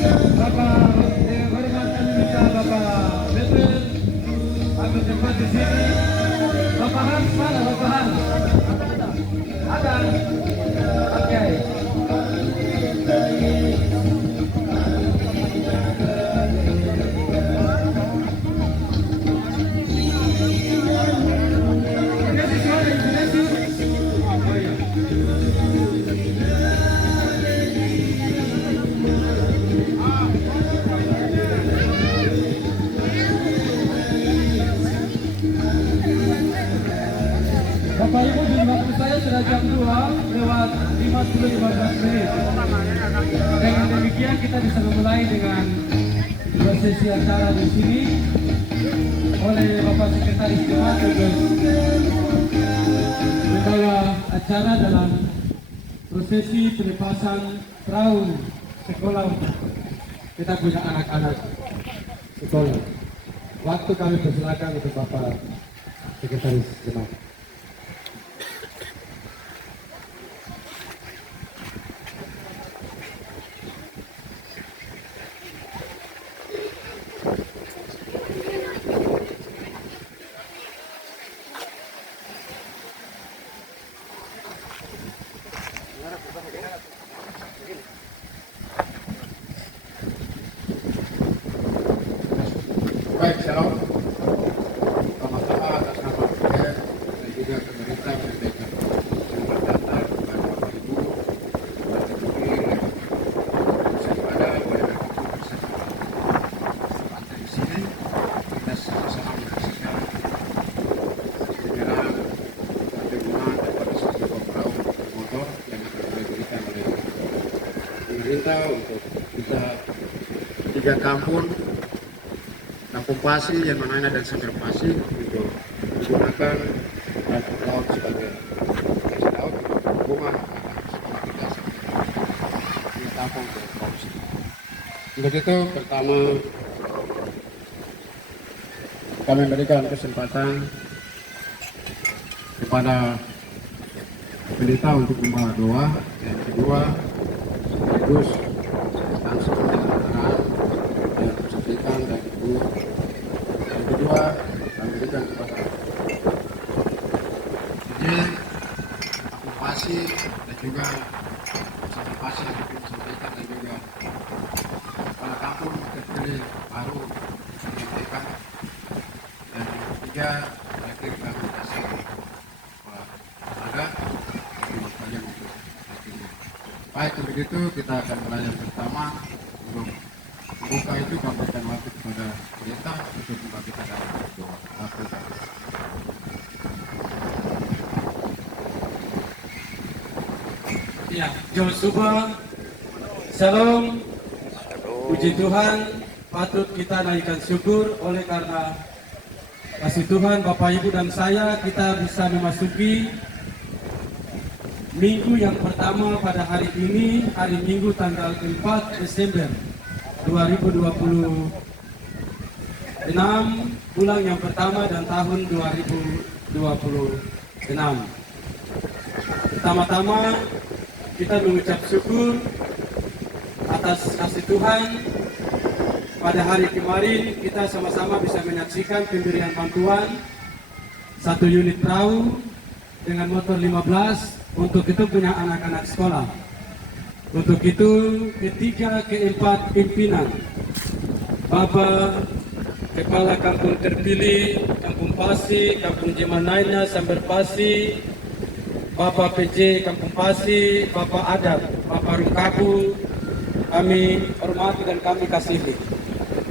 Bapak hormat kami minta Bapak Betul ambil tempat di sini. Bapak Hans mana Bapak Hans? Ada. Oke. Bapak Ibu, di waktu saya sudah jam 2 lewat 15 menit. Dengan demikian kita bisa memulai dengan prosesi acara di sini oleh Bapak Sekretaris Dewan untuk membawa acara dalam prosesi pelepasan perahu sekolah kita punya anak-anak sekolah. Waktu kami persilakan untuk Bapak Sekretaris Dewan. Baik, shalom. Pertama-tama atas nama saya dan juga pemerintah menyampaikan selamat datang kepada Bapak Ibu dan terpilih daripada bersama di sini kita sama-sama menyaksikan penyerahan pertemuan daripada sebuah perahu motor yang akan diberikan oleh pemerintah untuk kita 3 kampung Pasi, yang mana dan Sanggar Pasi untuk digunakan laut sebagai laut rumah sekolah kita di kampung korupsi. Untuk itu pertama kami memberikan kesempatan kepada pendeta untuk membawa doa, yang kedua sekaligus langsung penyelenggaraan dan kesulitan dan ibu. Yang kedua, kami berikan kepada DJ, akupasi dan juga akupasi yang disampaikan dan juga kepala kampung terpilih baru menyampaikan. Dan yang ketiga, terakhir kami kasih kepada kalian untuk akhirnya. Baik, begitu kita akan mulai yang pertama untuk buka itu kami berikan waktu kepada pendeta untuk membagikan doa. Ya, Joshua, Shalom, puji Tuhan, patut kita naikkan syukur oleh karena kasih Tuhan Bapak Ibu dan saya kita bisa memasuki minggu yang pertama pada hari ini, hari Minggu tanggal 4 Desember 2026, bulan yang pertama dan tahun 2026. Pertama-tama kita mengucap syukur atas kasih Tuhan. Pada hari kemarin kita sama-sama bisa menyaksikan pemberian bantuan 1 unit perahu dengan motor 15 untuk itu punya anak-anak sekolah. Untuk itu ketiga keempat pimpinan Bapak Kepala Kampung terpilih Kampung Pasi, Kampung Jemanaina, Sanggar Pasi, Bapak PJ Kampung Pasi, Bapak Adat, Bapak Rungkabu, kami hormati dan kami kasihi.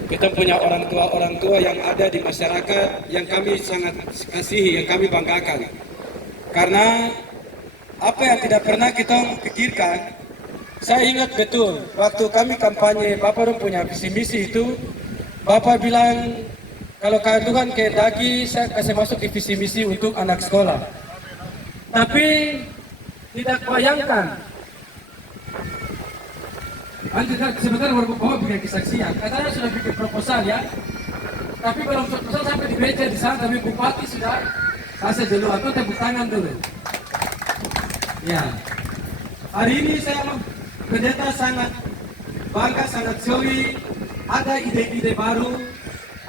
Kita punya orang tua yang ada di masyarakat yang kami sangat kasihi, yang kami banggakan. Karena apa yang tidak pernah kita pikirkan, saya ingat betul waktu kami kampanye Bapak punya visi misi itu, Bapak bilang kalau Tuhan kehendaki saya kasih masuk di visi misi untuk anak sekolah. Tapi tidak bayangkan. Sebentar bawa bikin kesaksian. Katanya sudah bikin proposal ya. Tapi belum proposal sampai di meja di sana, tapi bupati sudah kasih dulu atau tepuk tangan dulu. Ya. Hari ini saya pendeta sangat bangga sangat sekali ada ide-ide baru,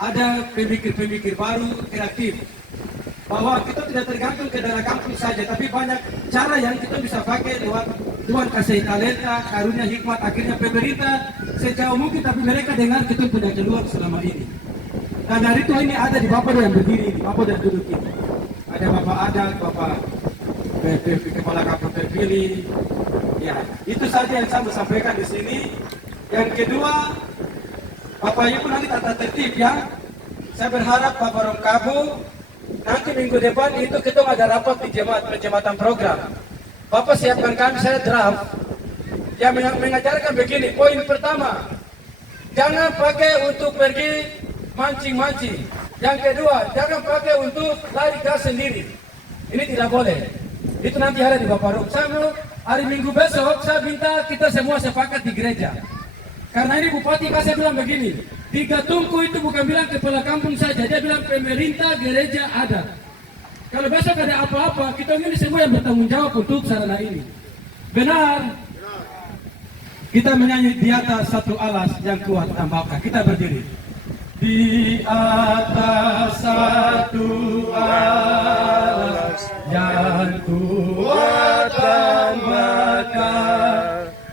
ada pemikir-pemikir baru, kreatif. Bahwa kita tidak tergantung ke daerah kampung saja, tapi banyak cara yang kita bisa pakai lewat Tuhan kasih talenta, karunia hikmat, akhirnya pemerintah sejauh mungkin, tapi mereka dengar kita punya keluar selama ini. Dan hari itu ini ada di Bapak yang berdiri, di Bapak yang duduk ini. Ada Bapak Adat, Bapak Kepala Kampung terpilih. Ya, itu saja yang saya mau sampaikan di sini. Yang kedua, Bapak Ibu nanti tata tertib ya. Saya berharap Bapak Romkabo nanti minggu depan itu kita ada rapat di jembatan program. Bapak siapkan kami, saya draft yang mengajarkan begini. Poin pertama, jangan pakai untuk pergi mancing-mancing. Yang kedua, jangan pakai untuk lari gas sendiri. Ini tidak boleh. Itu nanti ada di Bapak Rom. Saya mau hari Minggu besok saya minta kita semua sepakat di gereja. Karena ini Bupati kasih bilang begini, 3 tungku itu bukan bilang kepala kampung saja, dia bilang pemerintah, gereja, adat. Kalau besok ada apa-apa, kita ini semua yang bertanggung jawab untuk sarana ini. Benar? Kita menyanyi di atas satu alas yang kuat dan bangga. Kita berdiri. Di atas satu alas yang kuat dan bangga,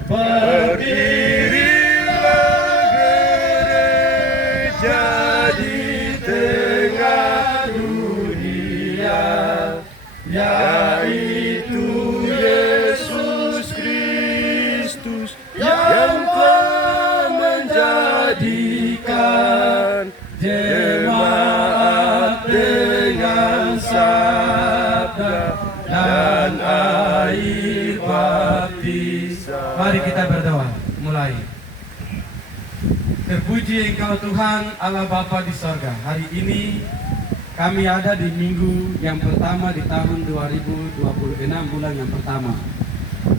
berdirilah gereja di tengah dunia, yaitu Yesus Kristus yang telah menjadikan jemaat dengan sabda dan air baptis. Mari kita berdoa. Mulai. Terpuji Engkau Tuhan Allah Bapa di sorga. Hari ini kami ada di minggu yang pertama di tahun 2026, bulan yang pertama.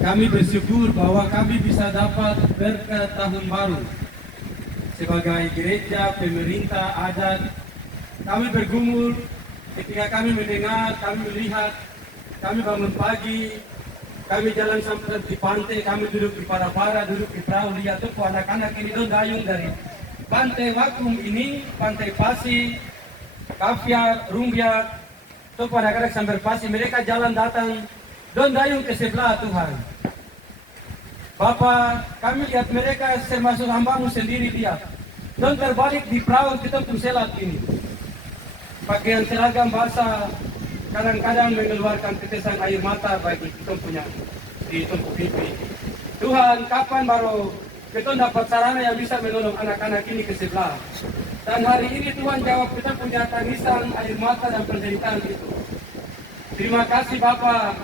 Kami bersyukur bahwa kami bisa dapat berkat tahun baru. Sebagai gereja, pemerintah, adat, kami bergumul ketika kami mendengar, kami melihat, kami bangun pagi, kami jalan sampai di pantai, kami duduk di para-para, duduk di perahu, lihat tuh anak-anak ini dayung dari pantai Wakum ini, pantai Pasi, Kaviar, Rumbia, tuh anak-anak sampai Pasi, mereka jalan datang, dayung ke sebelah Tuhan. Bapak, kami lihat mereka termasuk hambamu sendiri lihat. Dan terbalik di perahu kita pun selat ini. Pakaian seragam basah, kadang-kadang mengeluarkan tetesan air mata bagi kita punya di tumpu pipi. Tuhan, kapan baru kita dapat sarana yang bisa menolong anak-anak ini ke sebelah? Dan hari ini Tuhan jawab kita punya tangisan air mata dan penderitaan itu. Terima kasih Bapak,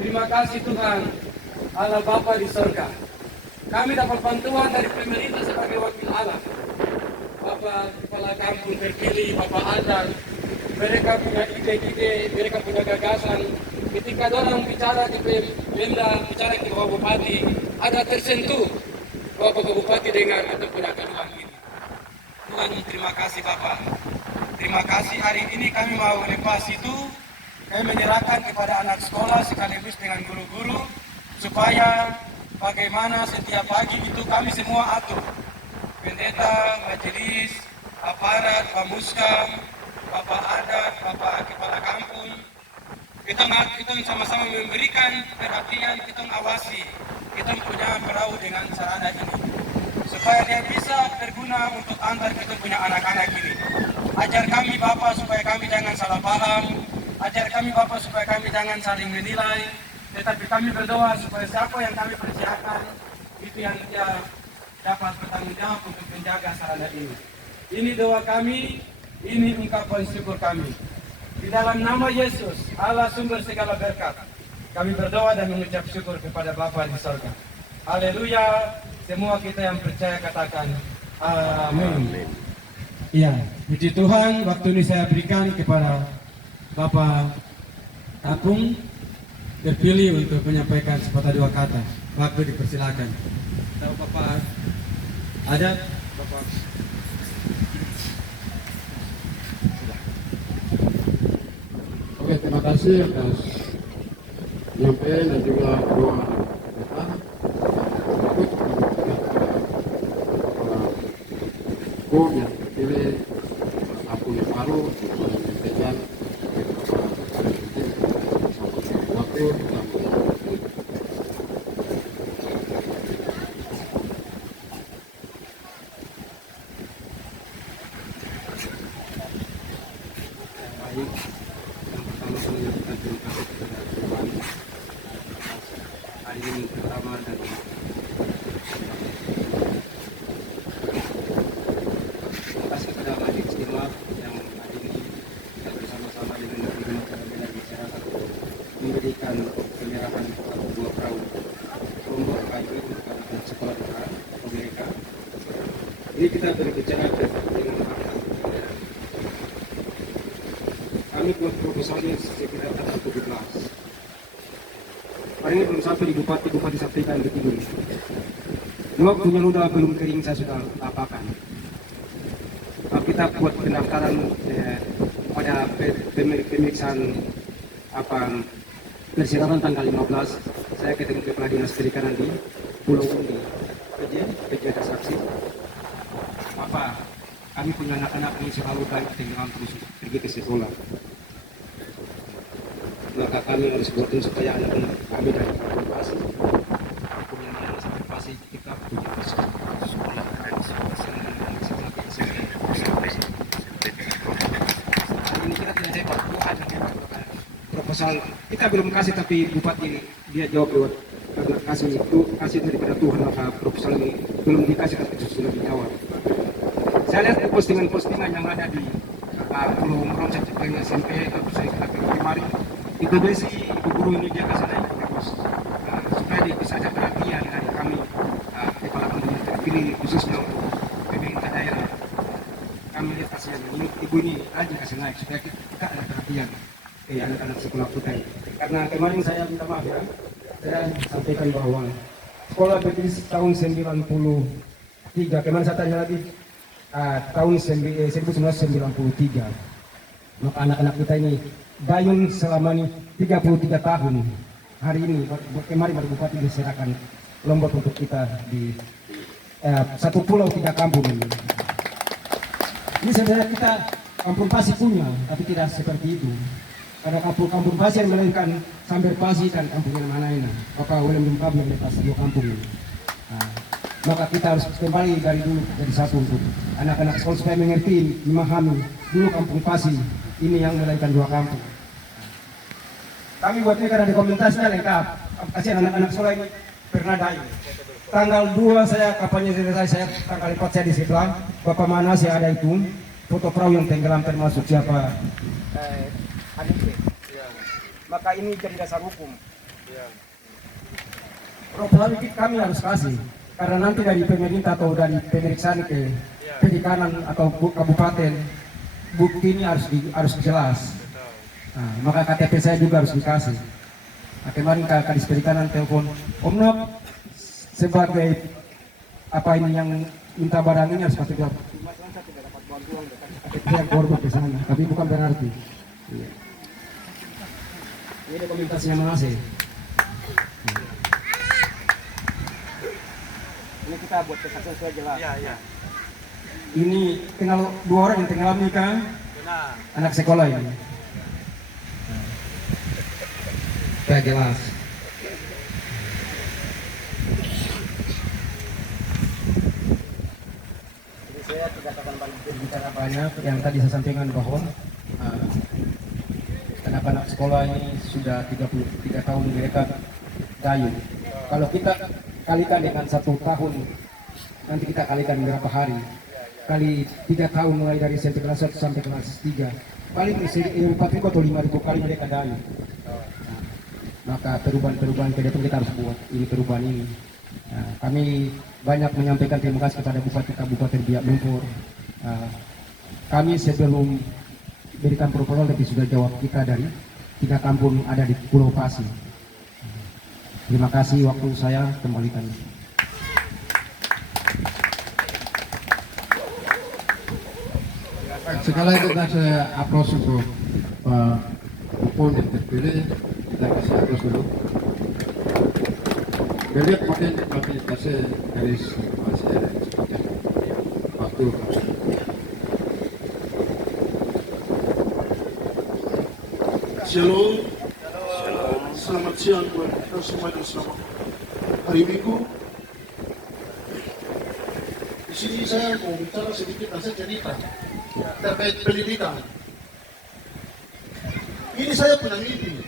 terima kasih Tuhan. Allah Bapa di surga. Kami dapat bantuan dari pemerintah sebagai wakil Allah. Bapak Kepala Kampung terpilih, Bapak Adat, mereka punya ide-ide, mereka punya gagasan. Ketika orang bicara di Pemda, bicara ke Bapak Bupati, ada tersentuh Bapak Bupati dengar kita punya keluhan ini. Tuhan, terima kasih Bapak. Terima kasih hari ini kami mau lepas itu, kami menyerahkan kepada anak sekolah sekaligus dengan guru-guru, supaya bagaimana setiap pagi itu kami semua atur. Pendeta, majelis, aparat, pamuskam, Bapak Adat, Bapak Kepala Kampung. Kita sama-sama memberikan perhatian, kita awasi. Kita punya perahu dengan sarana ini. Supaya dia bisa berguna untuk antar kita punya anak-anak ini. Ajar kami Bapak supaya kami jangan salah paham. Ajar kami Bapak supaya kami jangan saling menilai. Tetapi kami berdoa supaya siapa yang kami percayakan itu yang dia dapat bertanggung jawab untuk menjaga sarana ini. Ini doa kami, ini ungkapan syukur kami. Di dalam nama Yesus, Allah sumber segala berkat, kami berdoa dan mengucap syukur kepada Bapa di sorga. Haleluya. Semua kita yang percaya katakan amin. Iya, puji Tuhan, waktu ini saya berikan kepada Bapak Kampung terpilih untuk menyampaikan sepatah dua kata. Waktu dipersilakan. Tahu Bapak Adat, Bapak. Oke, terima kasih atas penyampaian dan juga doa kita. hukum yang terpilih kampung yang baru menyampaikan waktu baik. Yang pertama kali kita terima kasih kepada Tuhan hari ini pertama dan terima kasih kepada Majelis Jemaat yang hari ini kita bersama-sama dengan berbeda masyarakat memberikan penyerahan atau 2 perahu rombongan kayu untuk anak sekolah mereka. Ini kita berbicara dengan kami buat proposalnya sekitar tanggal 17. Hari ini belum sampai di Bupati sampaikan begini. Waktunya udah belum kering, saya sudah lapakan. Kita buat pendaftaran pada pemeriksaan persyaratan tanggal 15. Saya ketemu Kepala Dinas Perikanan di Pulau Undi. PJ ada saksi. Kami punya anak-anak ini selalu tenggelam terus pergi ke sekolah. Maka kami harus buatin supaya anak-anak kami dari kampung Pasir, kampung yang lain sampai Pasir kita punya sekolah dan hari ini kita tidak dapat Tuhan proposal kita belum kasih, tapi Bupati dia jawab lewat karena kasih daripada Tuhan, maka proposal ini belum dikasih tapi sudah dijawab. Saya lihat postingan yang ada di Pulau Umron saya SMP atau saya kemarin itu besi ibu guru ini dia kasih naik terus supaya bisa ada perhatian dari kami kepala kampung terpilih khususnya untuk pemerintah daerah. Kami lihat kasihan ini ibu ini rajin kasih naik supaya kita ada perhatian anak-anak sekolah kita. Karena kemarin saya minta maaf ya, saya sampaikan bahwa sekolah berdiri tahun 93. Kemarin saya tanya lagi tahun 1993. Maka anak-anak kita ini dayung selama ini 33 tahun. Hari ini kemarin baru Bupati diserahkan Lombok untuk kita di satu pulau 3 kampung ini. Ini sebenarnya kita kampung Pasir punya, tapi tidak seperti itu. Karena kampung Pasir yang melahirkan Samber Pasir dan kampung yang mana ini. Bapak William Dumkab yang lepas 2 kampung ini. Maka kita harus kembali dari dulu jadi satu untuk anak-anak sekolah supaya mengerti, memahami dulu kampung Pasir ini yang melahirkan 2 kampung. Kami buat mereka ada dokumentasinya lengkap. Kasihan anak-anak sekolah ini pernah dayung. Tanggal 2 saya kampanye selesai, saya tanggal 4 saya di sebelah. Bapak Manas yang ada itu, foto perahu yang tenggelam termasuk siapa? Adik. Maka ini jadi dasar hukum. Proposal kami harus kasih. Karena nanti dari pemerintah atau dari pemeriksaan ke perikanan atau kabupaten bukti ini harus jelas. Maka KTP saya juga harus dikasih. Kemarin Kadis Perikanan telepon Om Nok sebagai ini yang minta barang ini harus pasti jawab. Tidak dapat bantuan KTP yang korban ke sana, tapi bukan berarti. Ini dokumentasinya masih. Ini kita buat kesaksian supaya jelas. Iya. Ini tinggal 2 orang yang tenggelam nih kan? Benar. Anak sekolah ini. Supaya jelas. Jadi saya tidak akan berbicara banyak. Yang tadi saya sampaikan bahwa anak-anak sekolah ini sudah 33 tahun mereka dayung. Kalau kita kalikan dengan 1 tahun, nanti kita kalikan berapa hari, kali 3 tahun mulai dari SMP kelas 1 sampai kelas 3, paling 4.000 atau 5.000 kali mereka dayung. Maka perubahan-perubahan ke depan kita harus buat ini perubahan ini. Kami banyak menyampaikan terima kasih kepada Bupati Kabupaten Biak Lumpur. Kami sebelum berikan proposal tapi sudah jawab kita dari 3 kampung ada di Pulau Pasir. Terima kasih, waktu saya kembalikan. Sekali lagi saya aplaus untuk Pak Upon yang terpilih. Kita kasih aplaus dulu. Beliau pakai kasih garis masih ada waktu. Shalom. Selamat siang buat kita semua dan selamat hari Minggu. Di sini saya mau bicara sedikit dan saya cerita terkait pendidikan. Ini saya punya mimpi.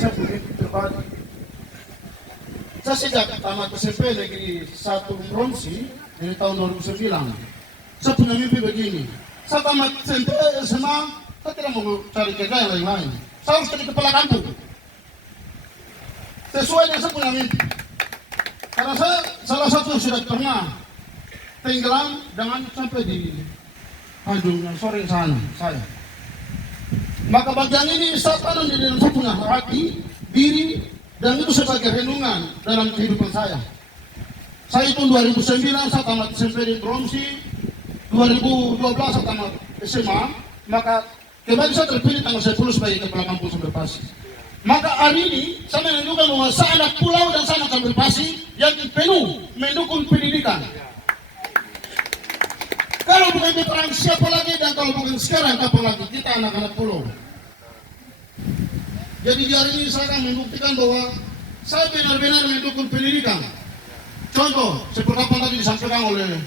Saya punya mimpi pribadi. Saya sejak tamat SMP Negeri 1 Romsi dari tahun 2009. Saya punya mimpi begini. Saya tamat SMP SMA, saya tidak mau cari kerja yang lain-lain. Saya harus jadi kepala kampung. Sesuai dengan saya punya mimpi. Karena saya salah satu yang sudah pernah tenggelam dengan sampai di Tanjung Sore sana saya. Maka bagian ini saya tanam di dalam saya punya hati, diri, dan itu sebagai renungan dalam kehidupan saya. Saya itu 2009 saya tamat SMP di Bromsi, 2012 saya tamat SMA, maka kembali saya terpilih tanggal 10 sebagai kepala kampung Sumber Pasi. Maka hari ini saya menunjukkan bahwa saya anak pulau dan saya anak Sumber Pasi yang penuh mendukung pendidikan. Kalau bukan perang siapa lagi, dan kalau bukan sekarang apa lagi, kita anak-anak pulau. Jadi di hari ini saya akan membuktikan bahwa saya benar-benar mendukung pendidikan. Contoh, seperti apa tadi disampaikan oleh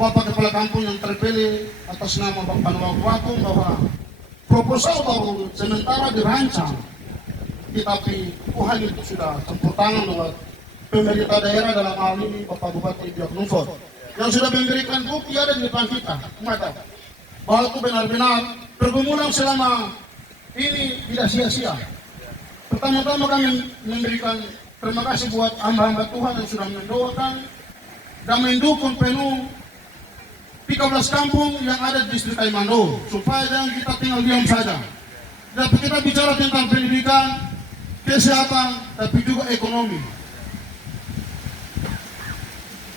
Bapak Kepala Kampung yang terpilih atas nama Bapak Panwak Wakung bahwa proposal baru sementara dirancang, tetapi Tuhan itu sudah campur tangan dengan pemerintah daerah dalam hal ini Bapak Bupati Biak Numfor yang sudah memberikan bukti ada di depan kita, mata bahwa itu benar-benar pergumulan selama ini tidak sia-sia. Pertama-tama kami memberikan terima kasih buat hamba-hamba Tuhan yang sudah mendoakan dan mendukung penuh 13 kampung yang ada di distrik Taimando supaya jangan kita tinggal diam saja. Tapi kita bicara tentang pendidikan, kesehatan, tapi juga ekonomi.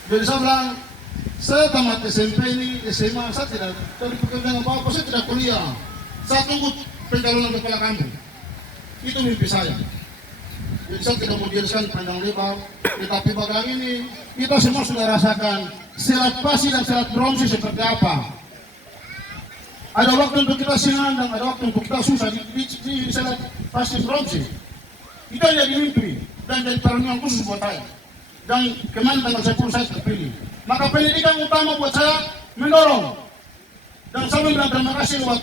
Jadi saya bilang, saya tamat SMP ini, SMA, saya tidak cari pekerjaan apa-apa, saya tidak kuliah. Saya tunggu pencalonan kepala kampung. Itu mimpi saya. Jadi saya tidak mau jelaskan panjang lebar, tetapi bagang ini kita semua sudah rasakan Selat Pasi dan Selat Bromsi seperti apa. Ada waktu untuk kita senang dan ada waktu untuk kita susah di Selat Pasi Bromsi. Itu jadi mimpi dan jadi perenungan khusus buat saya. Dan kemarin tanggal 10 saya terpilih. Maka pendidikan utama buat saya mendorong. Dan saya bilang terima kasih buat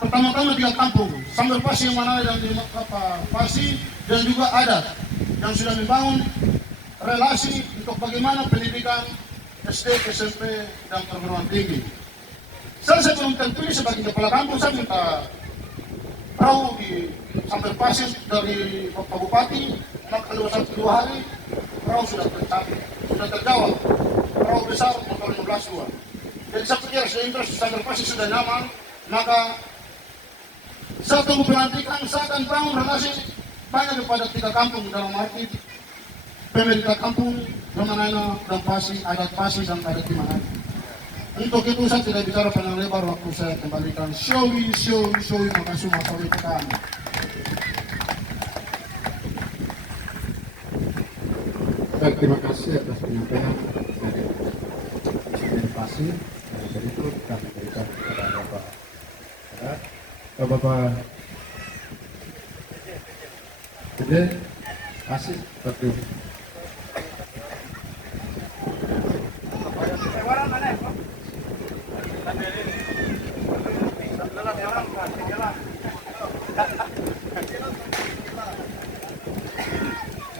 pertama-tama 3 kampung, Sumber Pasi yang mana dan di Pasi dan juga adat yang sudah membangun relasi untuk bagaimana pendidikan SD, SMP, dan perguruan tinggi. Saya sebelum terpilih sebagai kepala kampung, saya minta perahu di Sumber Pasi dari Bapak Bupati, maka 2 hari perahu sudah tercapai, sudah terjawab. Perahu besar motor 15 dua. Jadi saya pikir sehingga Sumber Pasi sudah nyaman, maka saya tunggu pelantikan, saya akan bangun relasi banyak kepada 3 kampung dalam arti pemerintah kampung, Ramanana, dan Pasi, adat Pasi, dan adat Timahani. Untuk itu saya tidak bicara panjang lebar, waktu saya kembalikan showi, makasih masawi tekan. Baik, terima kasih atas penyampaian dari Presiden Pasi. Dari itu kami berikan kepada Bapak Gede Pasi seperti itu.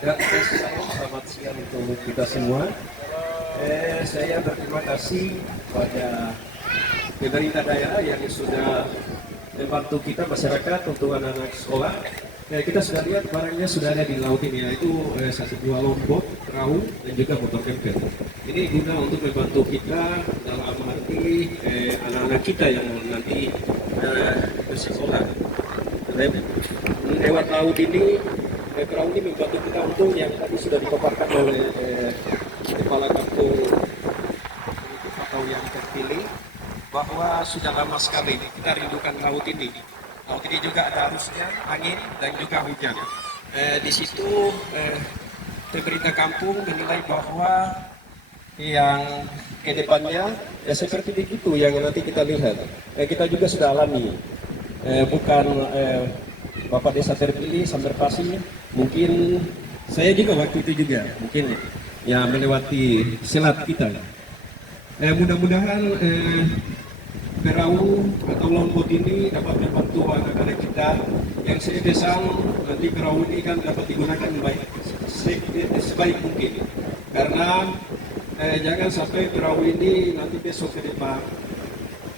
Ya, selamat siang untuk kita semua. Saya berterima kasih pada pemerintah daerah yang sudah membantu kita masyarakat untuk anak-anak sekolah. Kita sudah lihat barangnya sudah ada di laut ini, yaitu 1-2 longboat, perahu, dan juga motor camper. Ini guna untuk membantu kita dalam arti anak-anak kita yang nanti bersekolah. Lewat laut ini, perahu ini membantu kita untuk yang tadi sudah dipaparkan oleh kepala kampung atau yang terpilih, bahwa sudah lama sekali kita rindukan laut ini. Laut ini juga ada arusnya, angin, dan juga hujan. Di situ pemerintah kampung menilai bahwa yang ke depannya ya seperti begitu yang nanti kita lihat. Kita juga sudah alami bukan Bapak Desa terpilih Samber Pasi, mungkin saya juga waktu itu juga mungkin ya melewati selat kita. Mudah-mudahan perahu atau longboat ini dapat membantu anak-anak kita yang sedesang nanti perahu ini kan dapat digunakan sebaik mungkin, karena jangan sampai perahu ini nanti besok ke depan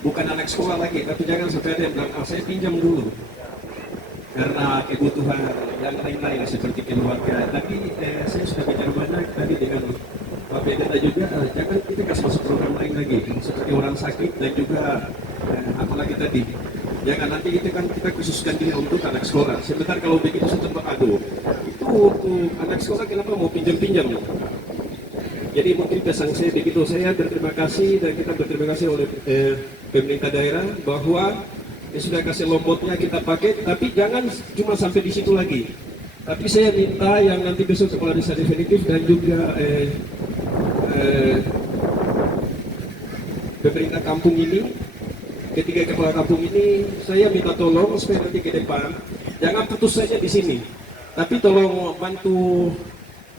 bukan anak sekolah lagi, tapi jangan sampai ada yang bilang saya pinjam dulu karena kebutuhan yang lain-lain seperti keluarga. Tapi saya sudah bicara banyak tadi dengan Pak Pendeta juga, jangan kita kasih masuk program lain lagi seperti orang sakit dan juga apalagi tadi, jangan nanti kita khususkan diri untuk anak sekolah. Sebentar kalau begitu saya tempat aduh itu untuk anak sekolah kenapa mau pinjam-pinjam? Jadi mungkin pesan saya begitu, saya berterima kasih dan kita berterima kasih oleh pemerintah daerah bahwa sudah kasih longboatnya kita pakai, tapi jangan cuma sampai di situ lagi. Tapi saya minta yang nanti besok kepala desa definitif dan juga pemerintah kampung ini, ketiga kepala kampung ini, saya minta tolong supaya nanti ke depan jangan putus saja di sini, tapi tolong bantu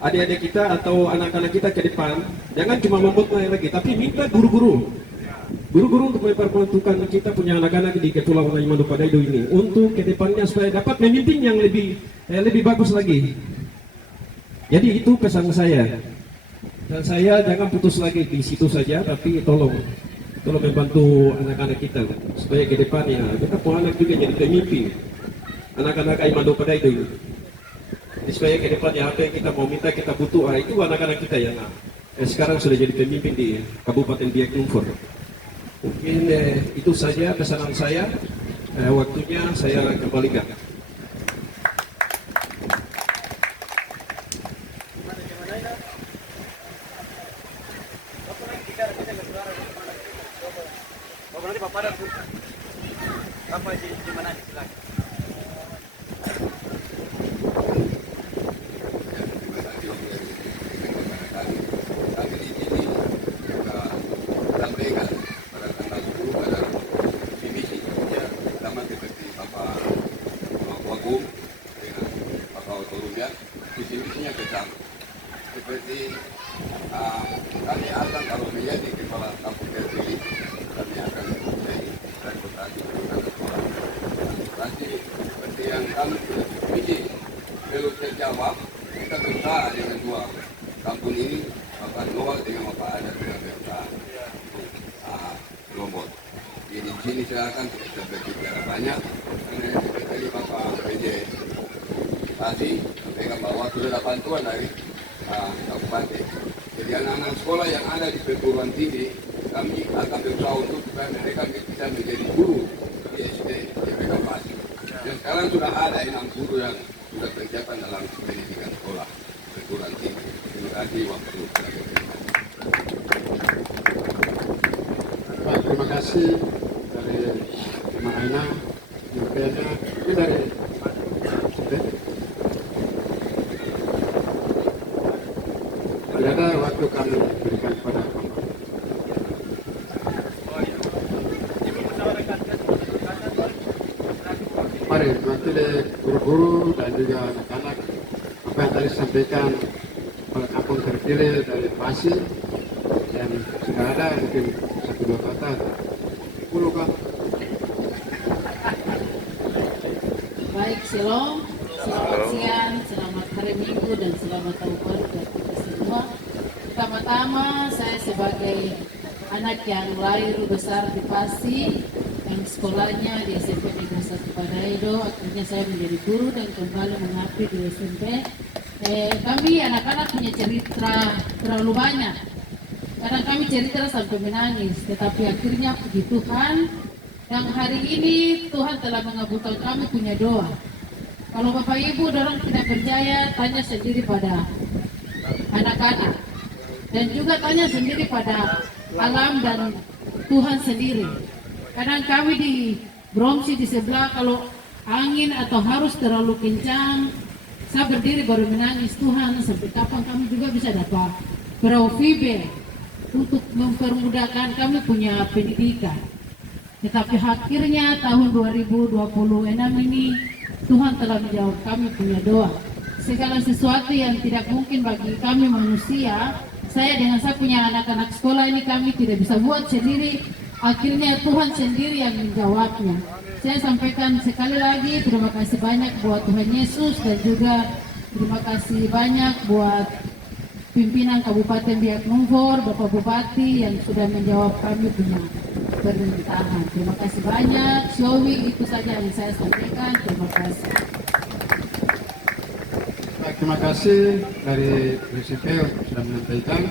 adik-adik kita atau anak-anak kita ke depan. Jangan cuma membuat lain lagi, tapi minta guru-guru untuk memperbantukan kita punya anak-anak di Kepulauan Laimando Padaido ini untuk kedepannya supaya dapat memimpin yang lebih bagus lagi. Jadi itu pesan saya, dan saya jangan putus lagi di situ saja, tapi tolong membantu anak-anak kita supaya kedepannya kita punya anak juga jadi pemimpin anak-anak Laimando Padaido ini. Supaya kedepannya apa yang kita mau minta kita butuh, itu anak-anak kita yang sekarang sudah jadi pemimpin di Kabupaten Biak Numfor. Mungkin itu saja pesanan saya. Waktunya saya kembalikan. Visi-misinya besar. Seperti kami akan kalau menjadi kepala kampung terpilih, kami akan menjadi transportasi anak sekolah. Nanti seperti yang kami visi belum terjawab, kita berusaha dengan dua kampung ini, Bapak Noah dengan Bapak Ada dengan berusaha Lombok. Jadi di sini silakan kita berbicara banyak, karena seperti Bapak PJ tadi sampaikan bahwa sudah ada bantuan dari kabupaten. Jadi anak-anak sekolah yang ada di perguruan tinggi, kami akan berusaha untuk supaya mereka bisa menjadi guru di SD di mereka pasti. Dan sekarang sudah ada 6 guru yang sudah tercapai dalam pendidikan sekolah perguruan tinggi. Terima kasih waktu. Terima kasih dari Mbak Aina, ini dari ada waktu kami berikan kepada kamu. Mari mewakili guru-guru dan juga anak-anak apa yang tadi disampaikan oleh kampung terpilih dari Pasi, dan sudah ada mungkin 1-2 kata 10 kan. Baik, Shalom, selamat siang, selamat hari Minggu, dan selamat tahun baru buat kita semua. Pertama-tama, saya sebagai anak yang lahir besar di Pasi, yang sekolahnya di SMP Negeri 1 Padaido, akhirnya saya menjadi guru dan kembali mengabdi di SMP. Kami anak-anak punya cerita terlalu banyak. Kadang kami cerita sampai menangis, tetapi akhirnya puji Tuhan, yang hari ini Tuhan telah mengabulkan kami punya doa. Kalau Bapak Ibu dorong tidak percaya, tanya sendiri pada anak-anak, dan juga tanya sendiri pada alam dan Tuhan sendiri. Kadang kami di Bromsi di sebelah, kalau angin atau harus terlalu kencang, saya berdiri baru menangis, Tuhan sampai kapan kami juga bisa dapat perahu fiber untuk mempermudahkan kami punya pendidikan. Tetapi akhirnya tahun 2026 ini Tuhan telah menjawab kami punya doa. Segala sesuatu yang tidak mungkin bagi kami manusia, saya dengan saya punya anak-anak sekolah ini kami tidak bisa buat sendiri. Akhirnya Tuhan sendiri yang menjawabnya. Saya sampaikan sekali lagi terima kasih banyak buat Tuhan Yesus dan juga terima kasih banyak buat pimpinan Kabupaten Biak Numfor, Bapak Bupati yang sudah menjawab kami punya permintaan. Terima kasih banyak. Syowi, itu saja yang saya sampaikan. Terima kasih. Baik, terima kasih dari DCP sudah menyampaikan.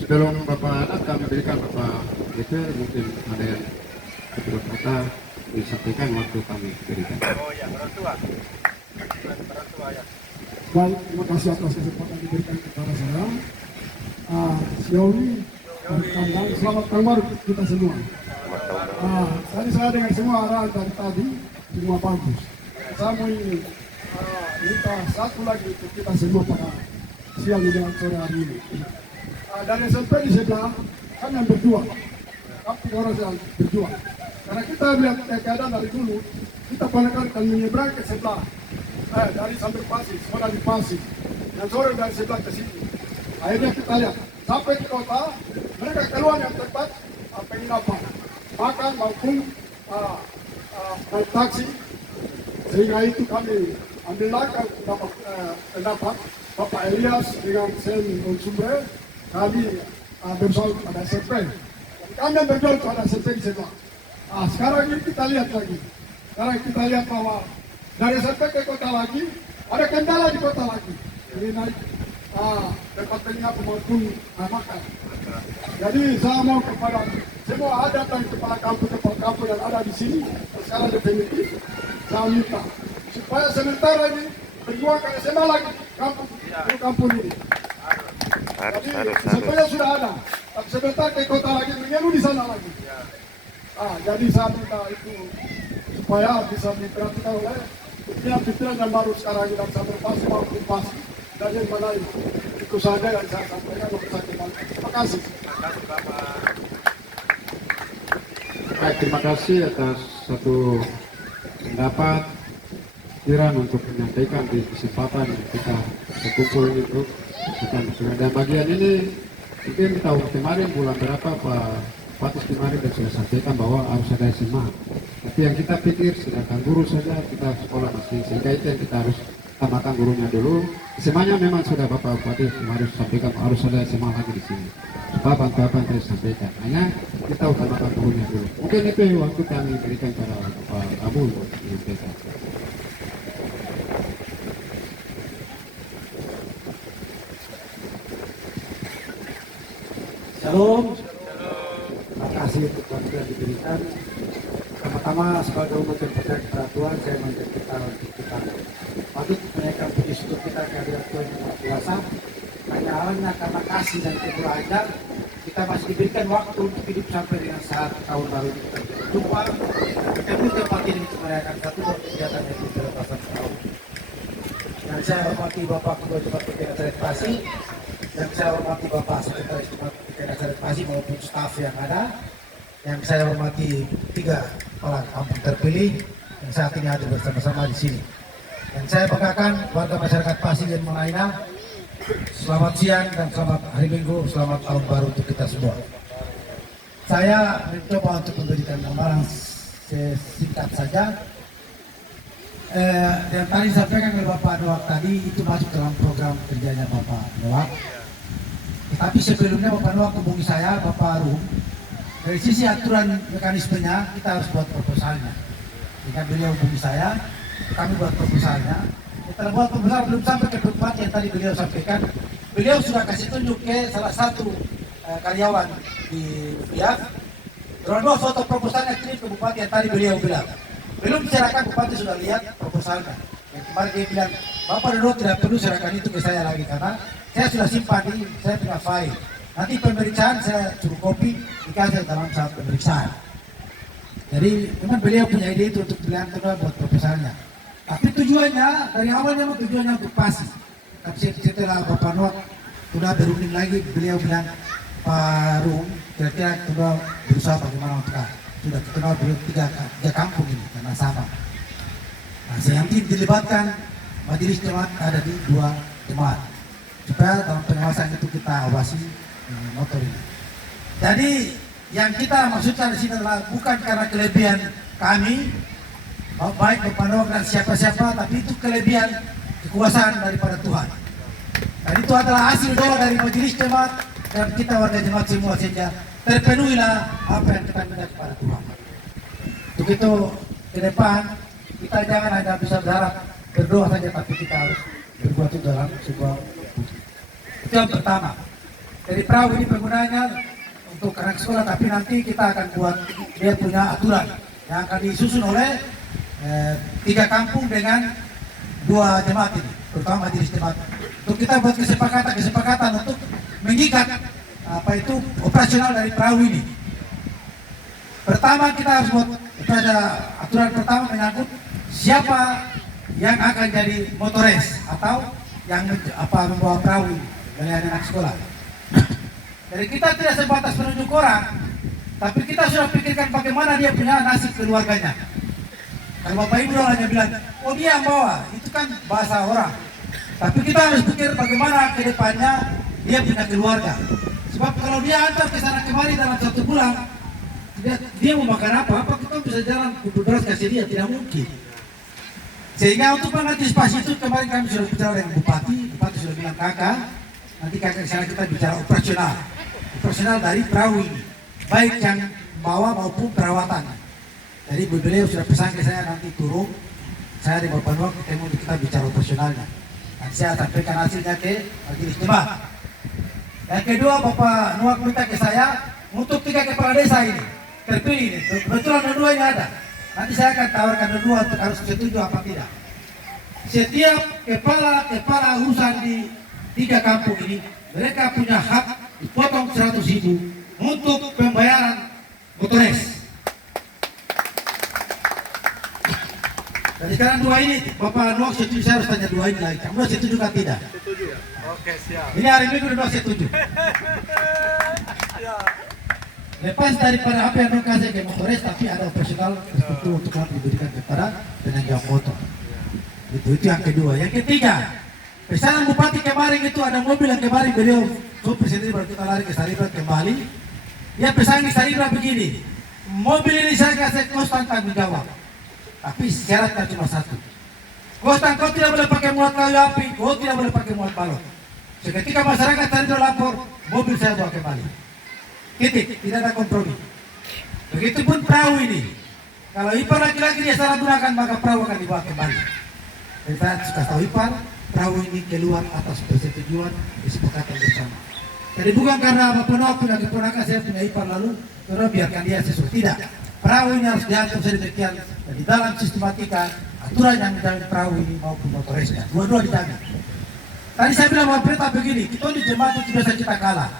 Sebelum Bapak datang memberikan Bapak DP, mungkin ada yang beberapa kata disampaikan waktu kami berikan. Baik, terima kasih atas kesempatan diberikan kepada saya. Xiaomi dan Kandang, selamat tahun baru kita semua. Tadi saya dengar semua arahan dari tadi, semua bagus. Saya mau minta satu lagi untuk kita semua pada siang dan sore hari ini. Dari SMP di sebelah, kan yang berdua, tapi orang yang berdua. Karena kita lihat keadaan dari dulu, kita akan menyeberang ke sebelah. Dari sampai Pasir, semua dari Pasir. Yang sore dari sebelah ke sini. Akhirnya kita lihat, sampai ke kota, mereka keluar yang tempat penginapan. Makan maupun naik taksi. Sehingga itu kami ambil langkah pendapat Bapak Elias dengan Sen Sumber. Kami bersama pada SMP. Kami berjual pada SMP di sebelah. Sekarang ini kita lihat lagi. Sekarang kita lihat bahwa dari SMP ke kota lagi, ada kendala di kota lagi. Jadi naik tempat penginapan maupun makan. Jadi saya mau kepada semua ada dan kepala kampung yang ada di sini, sekarang definitif, saya minta supaya sementara ini berjuang ke SMA lagi kampung ini. Jadi sebenarnya sudah ada, tapi sebentar ke kota lagi mengeluh di sana lagi. Jadi saya minta itu supaya bisa diperhatikan oleh pikiran yang baru sekarang ini dan sampai pasti maupun pasti dan yang mana itu saja yang saya sampaikan untuk saya kembali. Terima kasih. Baik, terima kasih atas satu pendapat pikiran untuk menyampaikan di kesempatan yang kita berkumpul ini untuk kita. Dan bagian ini mungkin tahun kemarin bulan berapa Pak Patus kemarin dan sudah sampaikan bahwa harus ada SMA. Tapi yang kita pikir sedangkan guru saja kita sekolah masih, sehingga itu yang kita harus tambahkan gurunya dulu. SMA-nya memang sudah Bapak Bupati kemarin sampaikan harus ada SMA lagi di sini. Supaya bantu apa yang tadi sampaikan. Hanya kita utamakan gurunya dulu. Mungkin itu waktu kami berikan pada Bapak Abu untuk menyampaikan. Shalom. Terima kasih untuk waktu yang diberikan. Pertama-tama sebagai umat yang percaya kepada Tuhan, saya menjadikan untuk kita patut menaikkan puji syukur kita kehadirat Tuhan yang Maha Kuasa. Hanya karena kasih dan kemurahan kita masih diberikan waktu untuk hidup sampai dengan saat tahun baru ini kita berjumpa. Ketemu tempat ini untuk merayakan satu kegiatan yang berlepasan tahun. Dan saya hormati Bapak Ketua Jemaat PKK Saret Pasi, yang saya hormati Bapak Sekretaris Jemaat PKK Saret Pasi maupun staf yang ada, yang saya hormati 3 kepala kampung terpilih yang saat ini hadir bersama-sama di sini. Dan saya banggakan warga masyarakat Pasir dan Melaina. Selamat siang dan selamat hari Minggu, selamat tahun baru untuk kita semua. Saya mencoba untuk memberikan gambaran singkat saja. Dan tadi disampaikan oleh Bapak Noak tadi itu masuk dalam program kerjanya Bapak Noak. Tapi sebelumnya Bapak Noak hubungi saya, Bapak Rum. Dari sisi aturan mekanismenya kita harus buat proposalnya. Jika beliau hubungi saya, kami buat proposalnya. Setelah buat proposal belum sampai ke tempat yang tadi beliau sampaikan. Beliau sudah kasih tunjuk ke salah satu karyawan di Biak. Dua foto proposalnya kirim ke Bupati yang tadi beliau bilang. Belum diserahkan, Bupati sudah lihat proposalnya. Yang kemarin dia bilang, Bapak Dodo tidak perlu serahkan itu ke saya lagi karena saya sudah simpan di saya punya file. Nanti pemeriksaan saya suruh kopi dikasih dalam saat pemeriksaan. Jadi memang beliau punya ide itu untuk pilihan kedua buat proposalnya. Tapi tujuannya dari awalnya tujuannya untuk Pasir. Tapi setelah Bapak Noak sudah berunding lagi, beliau bilang Pak Rum kira-kira sudah berusaha bagaimana untuk sudah kenal beliau tiga kampung ini karena sama. Nah, yang dilibatkan majelis jemaat ada di 2 jemaat supaya dalam pengawasan itu kita awasi motor ini. Jadi yang kita maksudkan di sini adalah bukan karena kelebihan kami, baik Bapak Noak dan siapa-siapa, tapi itu kelebihan kekuasaan daripada Tuhan. Dan itu adalah hasil doa dari majelis jemaat dan kita warga jemaat semua sehingga terpenuhilah apa yang kita minta kepada Tuhan. Untuk itu ke depan kita jangan hanya bisa berharap berdoa saja, tapi kita harus berbuat itu dalam sebuah bukti. Itu yang pertama. Jadi perahu ini penggunanya untuk anak sekolah, tapi nanti kita akan buat dia punya aturan yang akan disusun oleh 3 kampung dengan 2 jemaat ini, terutama majelis jemaat. Untuk kita buat kesepakatan untuk mengikat operasional dari perahu ini. Pertama kita harus buat aturan pertama menyangkut siapa yang akan jadi motores atau yang membawa perahu ini dari anak sekolah. Jadi kita tidak sebatas menunjuk orang, tapi kita sudah pikirkan bagaimana dia punya nasib keluarganya. Kalau Bapak Ibu hanya bilang, oh dia yang bawa, itu kan bahasa orang. Tapi kita harus pikir bagaimana ke depannya dia punya keluarga. Sebab kalau dia antar ke sana kemari dalam 1 bulan, dia mau makan apa kita bisa jalan kumpul beras kasih dia, tidak mungkin. Sehingga untuk mengantisipasi itu kemarin kami sudah bicara dengan Bupati sudah bilang kakak, nanti kakak kesana kita bicara operasional dari perahu ini, baik yang bawa maupun perawatan. Jadi beliau sudah pesan ke saya nanti turun, saya di Bapak Noak ketemu kita bicara operasionalnya. Nanti saya sampaikan hasilnya ke majelis jemaat. Yang kedua Bapak Noak minta ke saya untuk 3 kepala desa ini terpilih ini, kebetulan dua-duanya ada. Nanti saya akan tawarkan dua untuk harus setuju apa tidak. Setiap kepala urusan di 3 kampung ini, mereka punya hak dipotong 100.000 untuk pembayaran motores. Jadi sekarang 2 ini, Bapak Noak setuju, saya harus tanya 2 ini lagi. Kamu setuju kan tidak? Setuju ya? Oke, siap. Ini hari Minggu udah setuju. Lepas daripada apa yang kasih ke motores, tapi ada operasional tertentu untuk diberikan kepada penanggung motor. Itu yang kedua. Yang ketiga, pesanan Bupati kemarin itu ada mobil yang kemarin beliau sopir sendiri baru kita lari ke Saribrat kembali. Dia pesan di Saribrat begini, mobil ini saya kasih kostan tanggung jawab, tapi syaratnya cuma 1. Kostan kau tidak boleh pakai muat kayu api, kau tidak boleh pakai muat balon. Seketika masyarakat Saribrat lapor, mobil saya bawa kembali. Titik, tidak ada kompromi. Begitupun perahu ini. Kalau ipar laki-laki dia salah gunakan, maka perahu akan dibawa kembali. Jadi saya suka tahu ipar, perahu ini keluar atas persetujuan kesepakatan bersama. Jadi bukan karena Bapak Noak punya keponakan, saya punya ipar lalu terus biarkan dia sesuai. Tidak. Perahu ini harus diatur sedemikian. Di dalam sistematika aturan yang di perahu ini maupun motorisnya. Dua-dua dijaga. Tadi saya bilang bahwa perintah begini, kita di jemaat itu biasa kita kalah.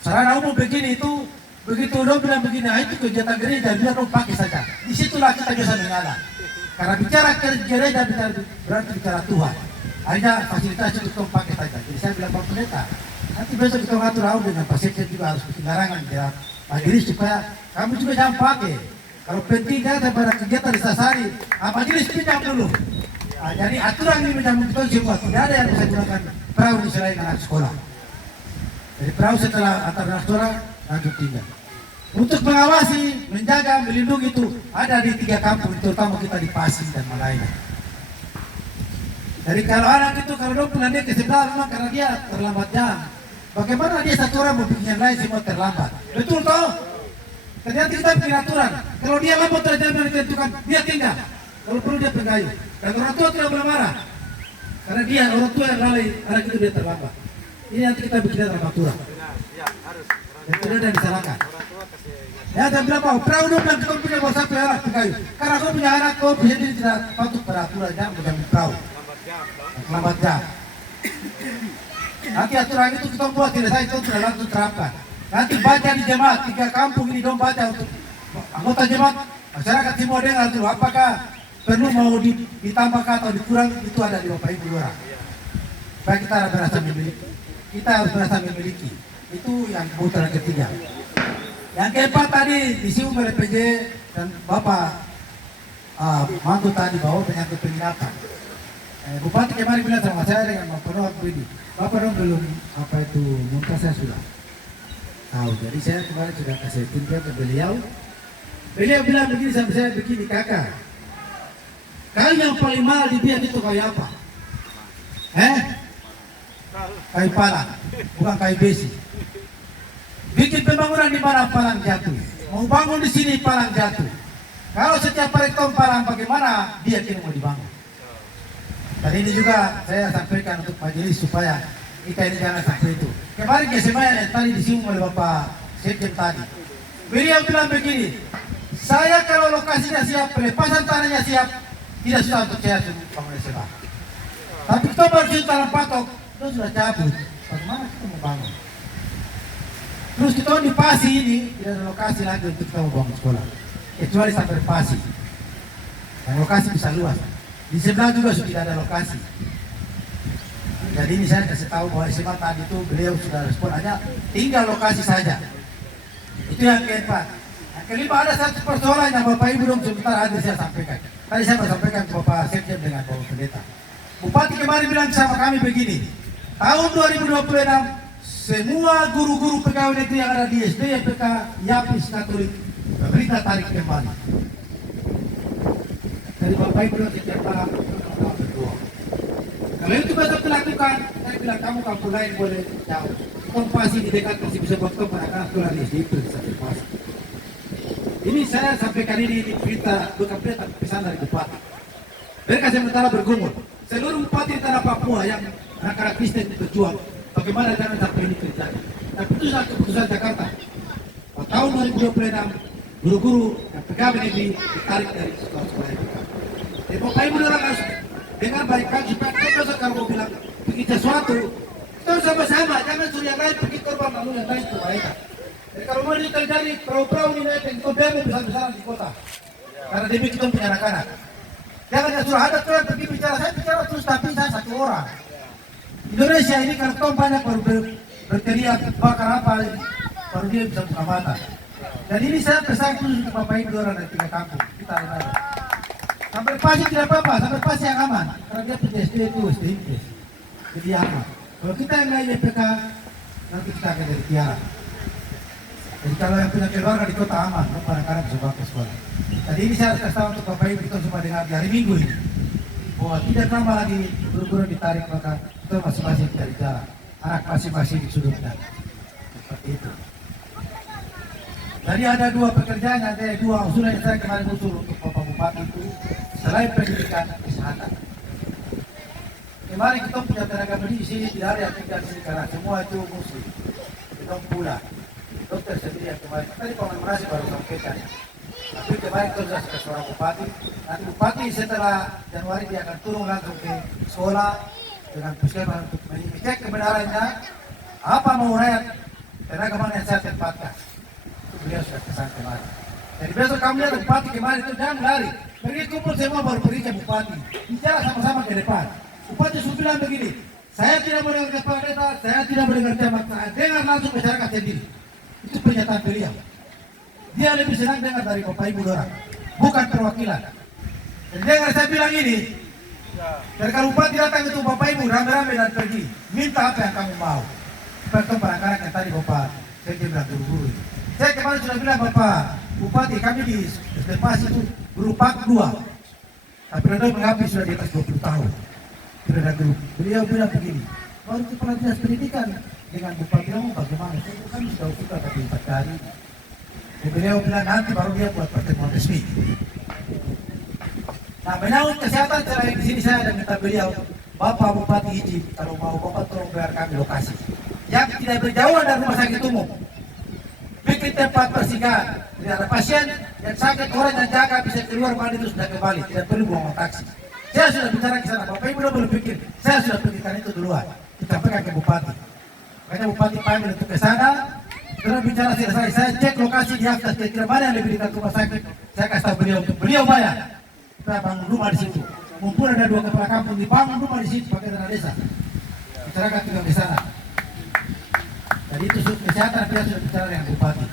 Sarana umum begini itu, begitu udah bilang begini, itu kegiatan gereja, biar dong pakai saja. Disitulah kita bisa mengalah. Karena bicara gereja berarti bicara Tuhan. Hanya fasilitas untuk pakai saja. Jadi saya bilang Pak Pendeta, nanti besok kita ngatur dengan Pak Sekjen juga harus bikin larangan ya, majelis supaya kamu juga jangan pakai. Kalau pentingnya daripada kegiatan disasari, majelis pinjam dulu. Jadi aturan ini menjamin betul semua, tidak ada yang bisa gunakan perahu di selain anak sekolah. Jadi perahu setelah antar anak sekolah lanjut tinggal. Untuk mengawasi, menjaga, melindungi itu ada di 3 kampung, terutama kita di Pasir dan Malaya. Jadi kalau anak itu kalau dong pulang dia ke sebelah memang karena dia terlambat jam. Bagaimana dia 1 orang mau bikin yang lain semua terlambat? Betul toh? Ternyata kita bikin aturan. Kalau dia lambat terjadi yang ditentukan, dia tinggal. Kalau perlu dia pengayu. Dan orang tua tidak boleh marah. Karena dia orang tua yang lalai, anak itu dia terlambat. Ini nanti kita bikin dalam aturan. Dan tidak ada yang disalahkan. Ya, dan berapa? Perahu dong bilang kita punya bawa 1 anak pengayu. Karena kau punya anak, kau bisa jadi tidak patut pada aturan, jangan menjamin perahu. Lambat jam. Nanti aturan itu kita buat tidak saya itu sudah langsung terapkan. Nanti baca di jemaat 3 kampung ini dong baca untuk anggota jemaat masyarakat semua dengar dulu apakah perlu mau ditambahkan atau dikurang, itu ada di Bapak Ibu orang. Supaya kita merasa memiliki. Kita harus merasa memiliki. Itu yang putaran ketiga. Yang keempat tadi disinggung oleh PJ dan Bapak Mantu tadi bahwa penyangkut penginapan. Bupati kemarin bilang sama saya dengan penuh ini, Bapak dong belum apa itu muntah, saya sudah tahu. Jadi saya kemarin sudah kasih tinjau ke beliau. Beliau bilang begini sama saya, begini kakak, kayu yang paling mahal di Biak itu kayu apa? Kayu palang, bukan kayu besi. Bikin pembangunan di mana palang jatuh, mau bangun di sini palang jatuh. Kalau setiap proyek palang bagaimana Biak ini mau dibangun? Dan ini juga saya sampaikan untuk majelis supaya kita ini jangan sampai itu. Kemarin SMA yang tadi disinggung oleh Bapak Sekjen tadi, beliau bilang begini, saya kalau lokasinya siap, pelepasan tanahnya siap, tidak susah untuk saya bangun SMA. Tapi kita baru tanah patok, itu sudah cabut, bagaimana kita mau bangun? Terus kita di Pasi ini tidak ada lokasi lagi untuk kita mau bangun sekolah, kecuali sampai Pasi. Dan lokasi bisa luas. Di sebelah juga sudah tidak ada lokasi. Jadi ini saya kasih tahu bahwa SMA tadi itu beliau sudah respon, hanya tinggal lokasi saja. Itu yang keempat. Yang kelima, ada satu persoalan yang Bapak Ibu dong sebentar hadir saya sampaikan. Tadi saya sampaikan ke Bapak Sekjen dengan Bapak Pendeta. Bupati kemarin bilang sama kami begini, tahun 2026 semua guru-guru pegawai negeri yang ada di SD, PK, Yapis, Katolik, pemerintah tarik kembali. Dari Bapak Ibu setiap malam berdoa. Kalau itu betul dilakukan, saya bilang kamu kampung lain boleh jauh. Kompasi di dekat masih bisa buat anak-anak sekolah di situ satu pas. Ini saya sampaikan ini berita, bukan berita, pesan dari Bupati. Mereka sementara bergumul. Seluruh Bupati di tanah Papua yang anak-anak Kristen berjuang, bagaimana jangan sampai ini terjadi. Dan keputusan Jakarta, tahun 2026 guru-guru dan pegawai negeri ditarik dari sekolah-sekolah itu. Jadi Bapak Ibu harus dengan baik supaya kita kalau mau bilang bikin sesuatu, kita sama-sama, jangan suruh yang lain pergi korban lalu yang lain ke mereka. Jadi kalau mau ini terjadi perahu-perahu ini naik dan kita bemo besar-besaran di kota, karena demi kita punya anak-anak. Jangan yang suruh ada tuan pergi bicara, saya bicara terus tapi saya satu orang. Indonesia ini kalau kita banyak baru berteriak bakar apa, baru dia bisa buka mata. Dan ini saya pesan khusus untuk Bapak Ibu orang dari 3 kampung. Kita ada. Sampai Pasi tidak apa-apa, sampai Pasi yang aman. Karena dia punya SD itu, SD Inggris. Jadi aman. Kalau kita yang lain PK, nanti kita akan dari tiara. Jadi kalau yang punya keluarga di kota aman, kadang-kadang bisa bawa ke sekolah. Jadi ini saya harus kasih tahu untuk Bapak Ibu kita semua dengar di hari Minggu ini. Bahwa tidak lama lagi guru-guru ditarik, maka kita masing-masing dari jalan. Anak masing-masing di sudutnya. Seperti itu. Jadi ada 2 pekerjaan, ada 2 usulan yang saya kemarin usul untuk Bapak Bupati itu selain pendidikan kesehatan. Kemarin kita punya tenaga medis di sini tidak ada yang tinggal di sini karena semua itu muslim. Kita pulang. Dokter sendiri yang kemarin tadi Pak Merasi baru sampaikan. Tapi kemarin kita sudah ke seorang bupati. Nanti bupati setelah Januari dia akan turun langsung ke sekolah dengan puskesmas untuk mengecek kebenarannya apa mau rakyat tenaga mana yang saya tempatkan. Beliau sudah pesan kemarin. Jadi besok kami lihat bupati kemarin itu jangan lari. Pergi kumpul semua baru pergi ke bupati. Bicara sama-sama ke depan. Bupati sudah bilang begini, saya tidak mau dengar kepala desa, saya tidak mau dengar camat, saya dengar langsung masyarakat sendiri. Itu pernyataan beliau. Dia lebih senang dengar dari Bapak Ibu orang, bukan perwakilan. Dan dengar saya bilang ini, dari kalau bupati datang itu Bapak Ibu rame-rame dan pergi, minta apa yang kamu mau. Seperti barang-barang yang tadi Bapak saya bilang guru-guru itu. Saya kemarin sudah bilang Bapak Bupati kami di Pasi itu berupa 2. Tapi ada mengabdi sudah di atas 20 tahun. Tidak ada guru. Beliau bilang begini, baru kepala dinas pendidikan dengan Bupati kamu bagaimana? Kami sudah suka tapi 4 hari. Beliau bilang nanti baru dia buat pertemuan resmi. Nah menyangkut kesehatan selain di sini saya ada minta beliau, Bapak Bupati izin kalau mau Bapak tolong bayar kami lokasi yang tidak berjauhan dari rumah sakit umum. Bikin tempat persinggahan. Tidak ada pasien yang sakit, orang yang jaga bisa keluar mandi itu sudah kembali, tidak perlu buang taksi. Saya sudah bicara ke sana, Bapak Ibu belum berpikir, saya sudah pikirkan itu duluan. Disampaikan ke Bupati. Makanya Bupati panggil untuk ke sana. Setelah bicara selesai, saya cek lokasi di atas kira-kira mana yang lebih dekat rumah sakit. Saya kasih tahu beliau untuk beliau bayar. Kita bangun rumah di situ. Mumpun ada 2 kepala kampung dibangun rumah di situ pakai dana desa. Masyarakat tinggal di sana. Jadi itu kesehatan dia sudah bicara dengan Bupati.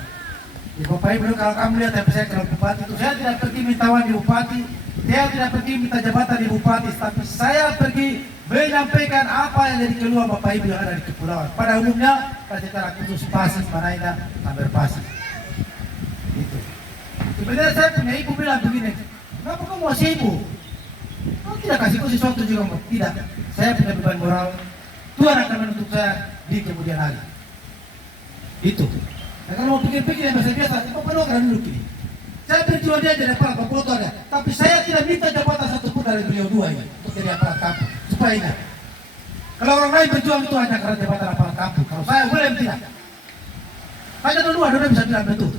Bapak Ibu, kalau kamu lihat yang saya kalau bupati itu, saya tidak pergi minta uang di bupati, saya tidak pergi minta jabatan di bupati, tapi saya pergi menyampaikan apa yang jadi keluhan Bapak Ibu yang ada di kepulauan. Pada umumnya, secara khusus Pasir, Maraina, Samber Pasir. Itu. Sebenarnya saya punya ibu bilang begini, kenapa kamu masih ibu? Kamu tidak kasihku sesuatu juga, tidak. Saya punya beban moral, Tuhan akan menuntut saya di kemudian hari. Itu. Nah, kalau mau pikir-pikir yang biasa-biasa, itu perlu kan dulu gini. Saya berjuang dia jadi aparat, foto ada. Tapi saya tidak minta jabatan satupun dari beliau dua ini untuk jadi aparat kampung. Supaya ingat. Kalau orang lain berjuang itu hanya karena jabatan aparat kampung. Kalau saya boleh tidak. Tanya dulu, ada bisa bilang betul.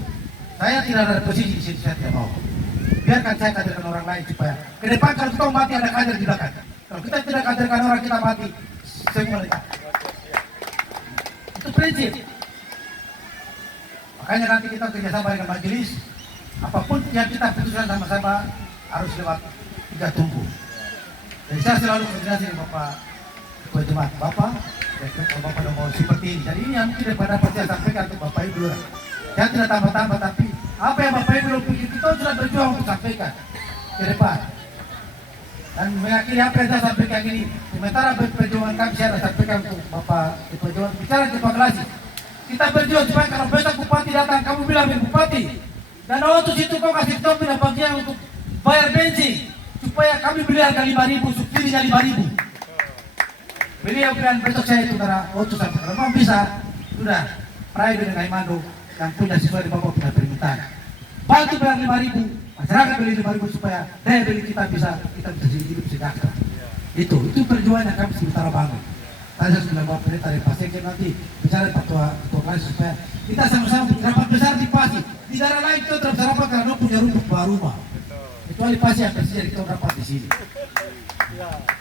Saya tidak ada posisi di sini, saya tidak mau. Biarkan saya kaderkan orang lain supaya ke depan kalau kita mati ada kader di belakang. Kalau kita tidak kaderkan orang kita mati, semua letak. Itu prinsip. Makanya nanti kita kerjasama dengan majelis, apapun yang kita putuskan sama-sama harus lewat 3 tumpu. Jadi saya selalu koordinasi dengan Bapak Ketua Jemaat, Bapak, kalau Bapak mau seperti ini. Jadi ini yang mungkin daripada dapat saya sampaikan untuk Bapak Ibu. Saya tidak tambah-tambah, tapi apa yang Bapak Ibu pikir kita sudah berjuang untuk sampaikan ke depan. Dan meyakini apa yang saya sampaikan ini, sementara perjuangan kami saya sampaikan untuk Bapak Ketua Jemaat, bicara ke Pak Gelasi. Kita berjuang supaya kalau besok bupati datang, kamu bilang bupati. Dan waktu situ kau kasih topi dan bagian untuk bayar bensin. Supaya kami beli harga 5.000, subsidinya 5.000. Beliau bilang besok saya itu karena waktu sampai kalau mau bisa, sudah. Prai dengan Aimando yang punya sesuai di Bapak punya permintaan. Bantu bayar 5.000, masyarakat beli 5.000 supaya daya beli kita bisa hidup sejahtera. Itu perjuangan yang kami sementara bangun. Saya sudah bawa perintah dari Pak Sekjen nanti bicara Ketua Kelas supaya kita sama-sama rapat besar di Pasir. Di daerah lain kita tidak bisa rapat karena punya rumah. Kecuali Pasir yang bersih kita rapat di sini.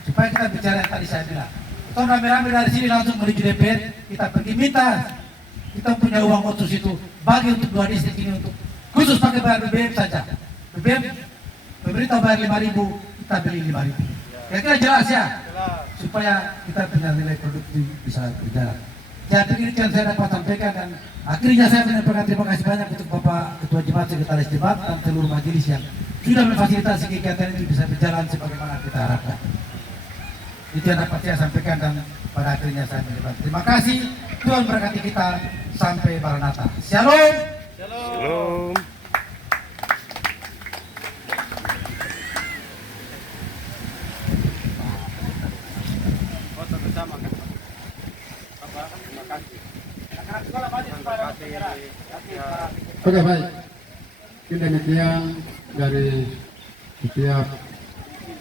Supaya kita bicara yang tadi saya bilang. Kita rame-rame dari sini langsung menuju DPR, kita pergi minta. Kita punya uang otsus itu bagi untuk 2 distrik ini untuk khusus pakai bayar BBM saja. BBM pemerintah bayar 5.000, kita beli 5.000. Kira-kira jelas ya? Supaya kita punya nilai produktif bisa berjalan. Jadi ini yang saya dapat sampaikan dan akhirnya saya menyampaikan terima kasih banyak untuk Bapak Ketua Jemaat, Sekretaris Jemaat dan seluruh majelis yang sudah memfasilitasi kegiatan ini bisa berjalan sebagaimana kita harapkan. Itu yang dapat saya sampaikan dan pada akhirnya saya menyampaikan terima kasih. Tuhan berkati kita sampai Maranatha. Shalom. Shalom. Oke, baik. Mungkin demikian dari setiap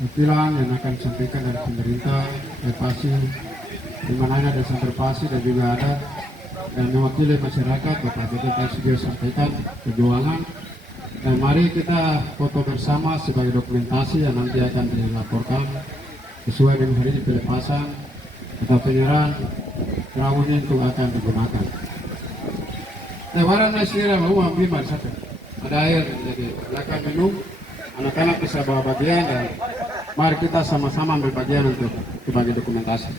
utilan yang akan disampaikan dari pemerintah, dari Pasir, di mana ada Samber Pasir dan juga ada dan mewakili masyarakat Bapak Ketua juga sampaikan perjuangan. Dan mari kita foto bersama sebagai dokumentasi yang nanti akan dilaporkan sesuai dengan hari ini pelepasan atau penyerahan perahu ini itu akan digunakan. Warna sira mau ambil satu. Ada air jadi silakan minum. Anak-anak bisa bawa bagian dan mari kita sama-sama ambil bagian untuk sebagai dokumentasi.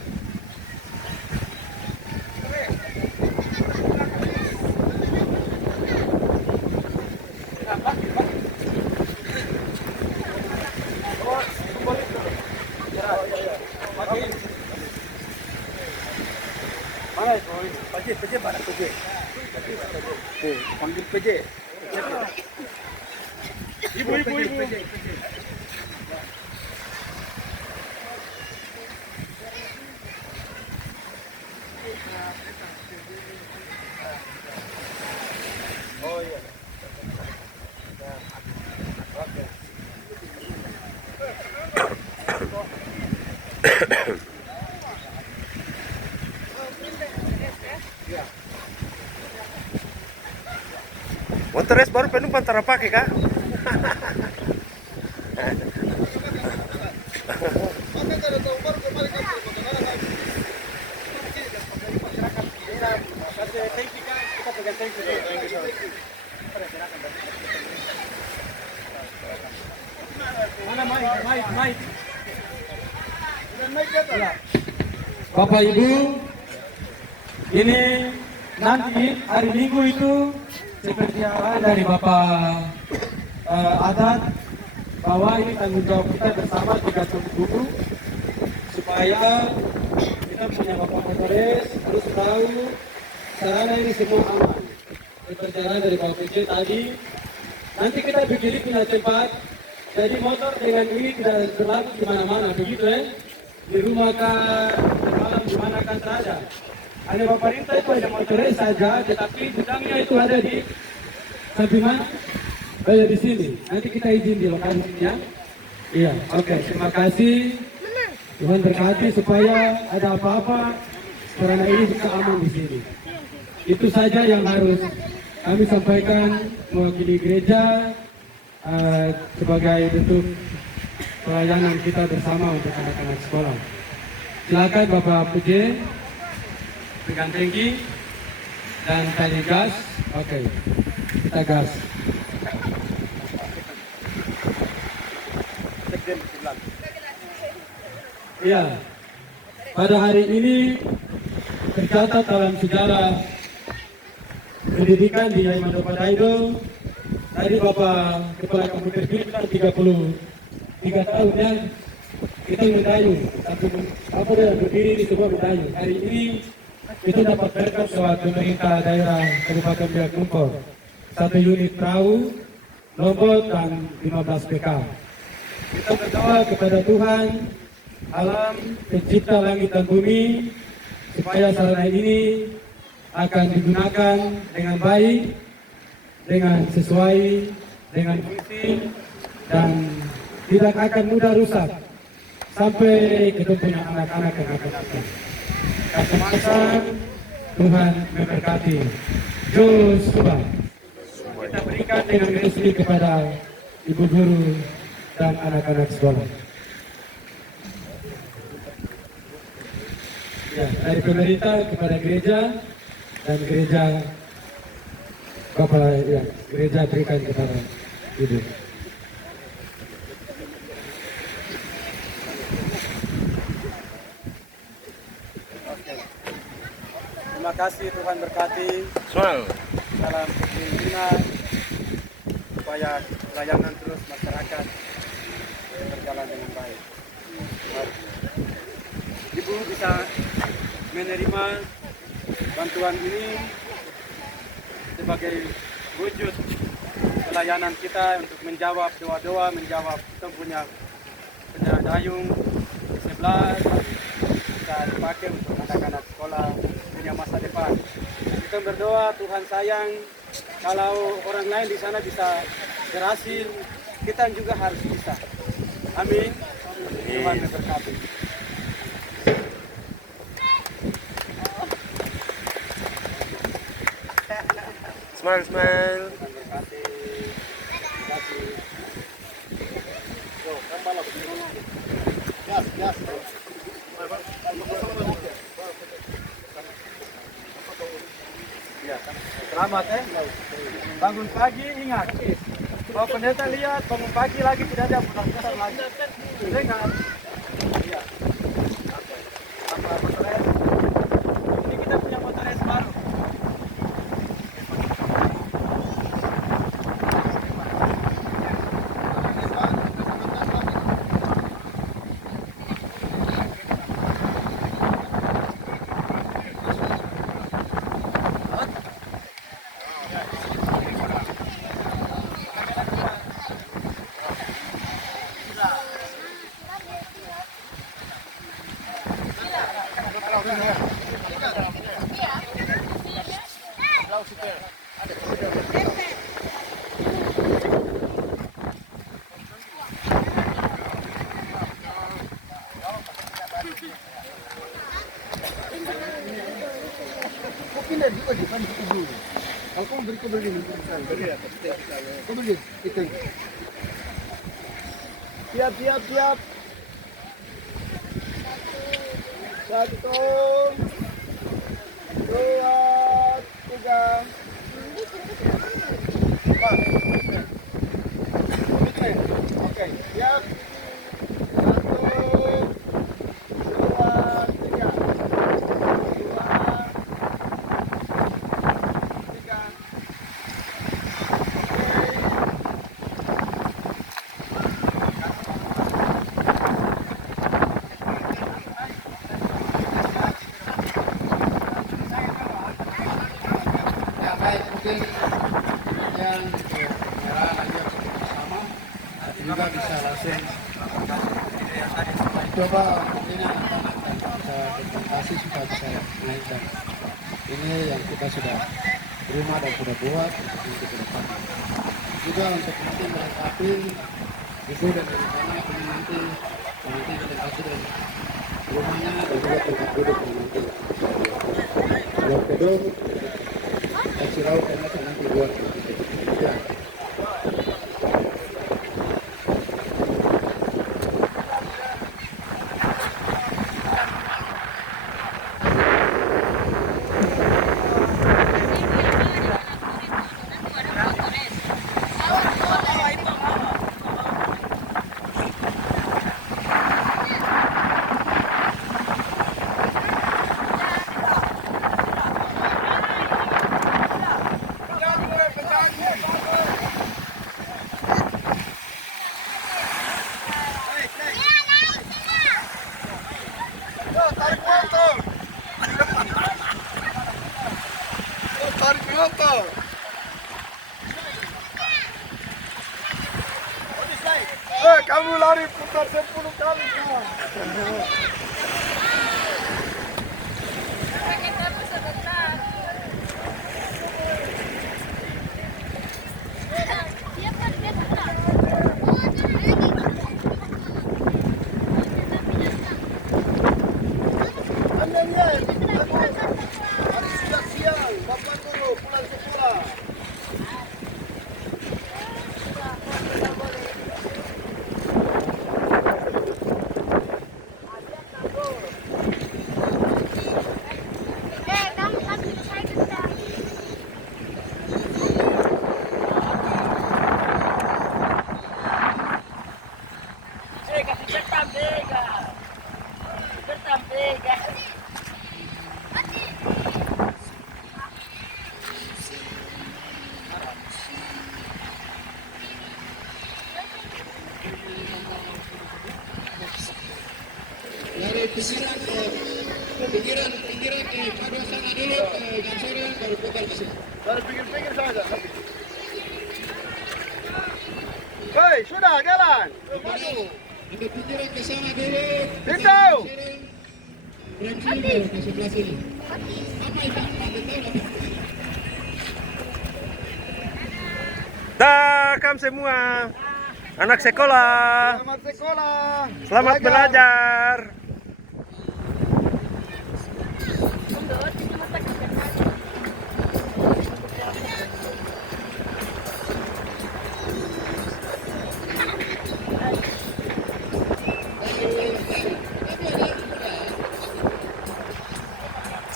PJ mana PJ? Panggil PJ. Ibu. Oh iya. Oke. Motor baru penuh pantara pakai kak? Bapak Ibu, ini nanti hari Minggu itu seperti arahan dari Bapak Adat, bahwa ini tanggung jawab kita bersama 3 guru, supaya kita punya Bapak Kapolres harus tahu sarana ini semua aman. Seperti arahan dari Bapak PJ tadi, nanti kita bikin pindah cepat, jadi motor dengan ini tidak berlaku di mana-mana, begitu ya? Di rumah kah, di malam di mana kan saja. Ada pemerintah itu ada motornya saja, tetapi gudangnya itu ada di samping mana? Di sini. Nanti kita izin di lokasinya. Iya, oke. Terima kasih. Tuhan berkati supaya ada apa-apa sarana ini bisa aman di sini. Itu saja yang harus kami sampaikan mewakili gereja sebagai bentuk pelayanan kita bersama untuk anak-anak sekolah. Silakan Bapak Puji, pegang tangki dan tadi gas. Oke, kita gas. Iya, pada hari ini tercatat dalam sejarah pendidikan di Yaimado Padaido. Tadi Bapak Kepala Komputer bilang 33 tahun ya, kita mendayung, apa dia berdiri di sebuah mendayung. Hari ini kita dapat berkat lewat pemerintah daerah Kabupaten Biak Numfor, 1 unit perahu, lompat dan 15 PK. Kita berdoa kepada Tuhan, alam, pencipta langit dan bumi, supaya sarana ini akan digunakan dengan baik, dengan sesuai, dengan fungsi, dan tidak akan mudah rusak sampai kita punya anak-anak yang akan datang. Semasa Tuhan memberkati. Jos Tuhan. Kita berikan dengan resmi kepada ibu guru dan anak-anak sekolah. Ya, dari pemerintah kepada gereja dan gereja Bapak ya, gereja berikan kepada ibu. Terima kasih, Tuhan berkati dalam kepemimpinan supaya pelayanan terus masyarakat berjalan dengan baik. Ibu bisa menerima bantuan ini sebagai wujud pelayanan kita untuk menjawab doa-doa, menjawab kita punya dayung 11 bisa dipakai untuk anak-anak sekolah punya masa depan. Kita berdoa Tuhan sayang kalau orang lain di sana bisa berhasil, kita juga harus bisa. Amin. Tuhan memberkati. Smile, smile. Selamat bangun pagi ingat. Kalau pendeta lihat bangun pagi lagi tidak ada putar-putar lagi. Dengar. Iya. Apa motornya? Ini kita punya motornya baru. Siap. 1, 2, 3. Oke, siap. 1, 2, 3. 2, 3. kemudian penyerahan aja sama, tapi juga bisa langsung coba ini anak-anak bisa berprestasi supaya bisa naikkan. Ini yang kita sudah terima dan sudah buat untuk ke depan. Juga untuk nanti melengkapi ibu dan anak-anak ini nanti dilengkapi dengan rumahnya dan juga tempat duduk nanti. Blok gedung, taksi laut karena nanti buat. Ya. Kamu lari putar 10 kali. Dari pinggiran ke pinggiran ke pada sana dulu ke Gansoran baru putar ke sini. Dari pinggir-pinggir saja. Hei, sudah jalan. Dari pinggiran ke sana dulu. Pintu. Berangkat ke sebelah sini. Apa itu? Welcome semua. Anak sekolah. Selamat sekolah. Selamat belajar.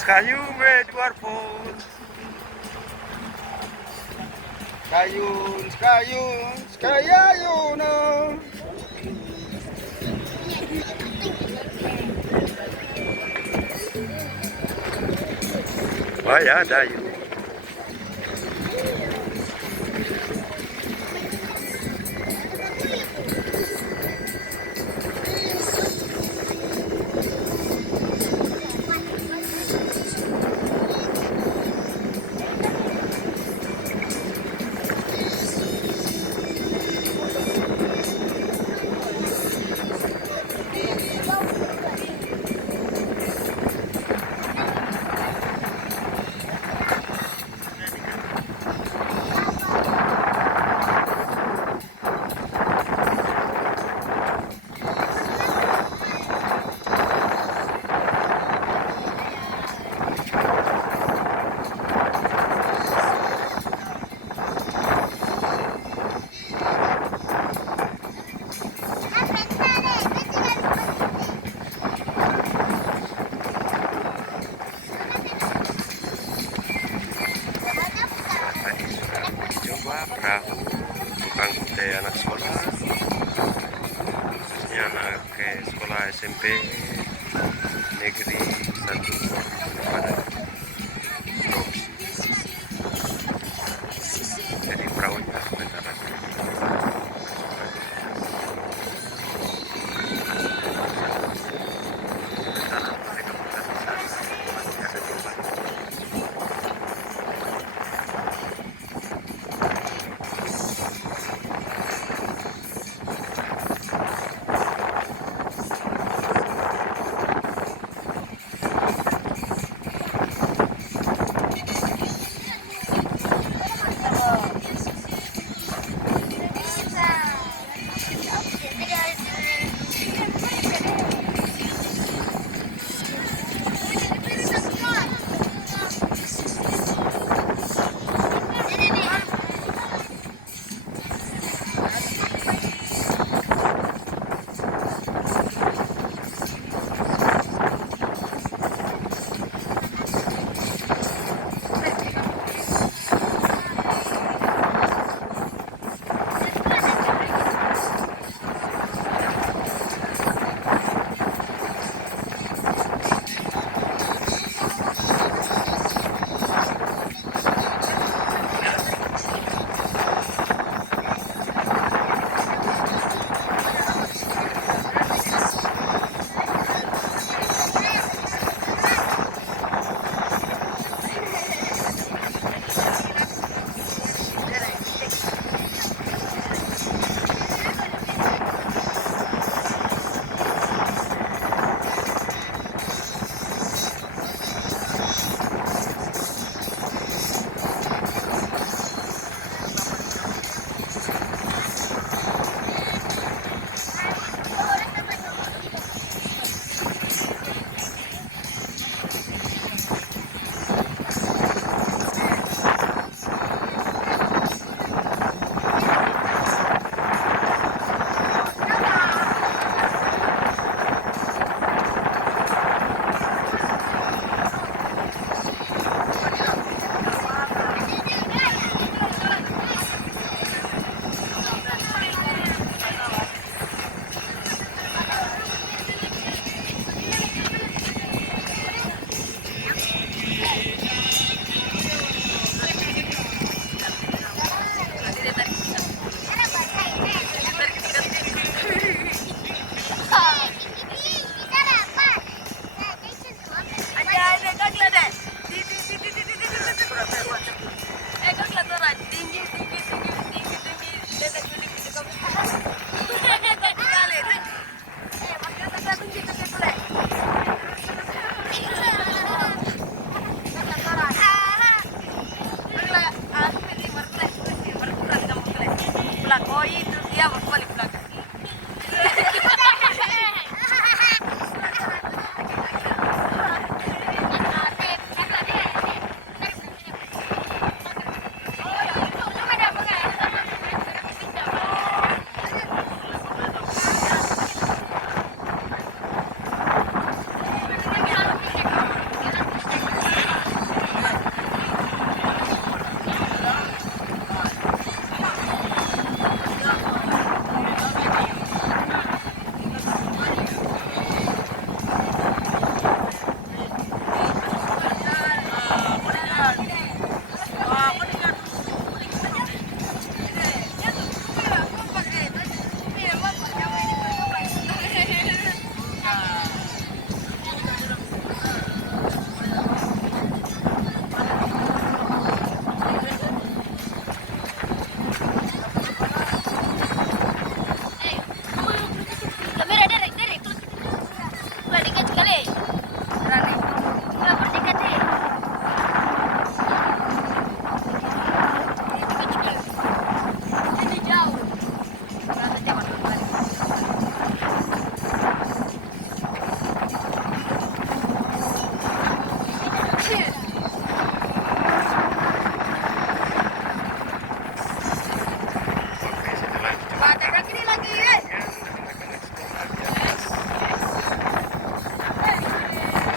Sekayun med warpot. Sekayun. Wah ya, dayu. Perahu tukang kuda anak sekolah, khususnya anak ke sekolah SMP Negeri 1 pada Provinsi. Jadi perahunya sebentar lagi.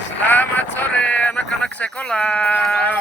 Selamat sore anak-anak sekolah.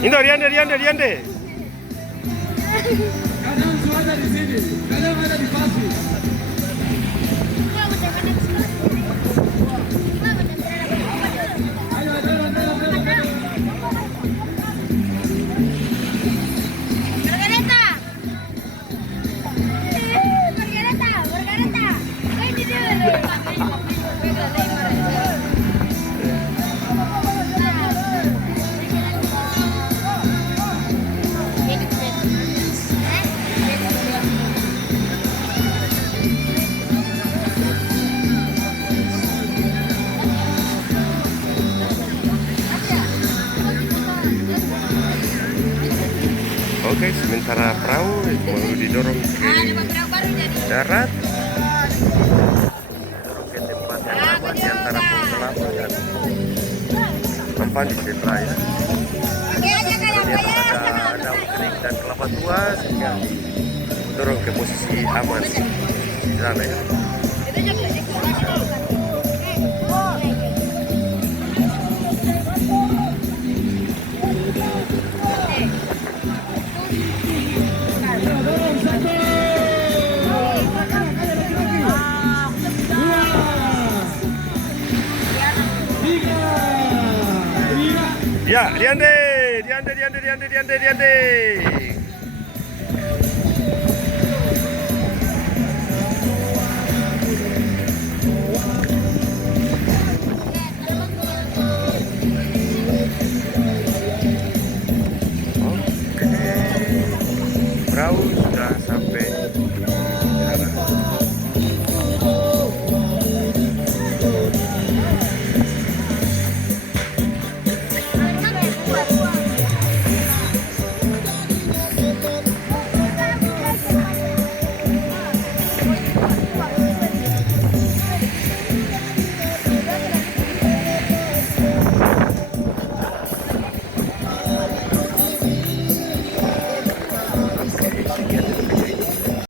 Indo, Riande. Kadang suara di sini, kadang ada di pasir. Oke, sementara perahu mau didorong ke darat, didorong ke tempat yang aman di antara Pulau Kelapa dan Mampang di Bukit Raya. Kemudian ada daun kering dan kelapa tua sehingga didorong ke posisi aman di sana ya. Ya, Diande.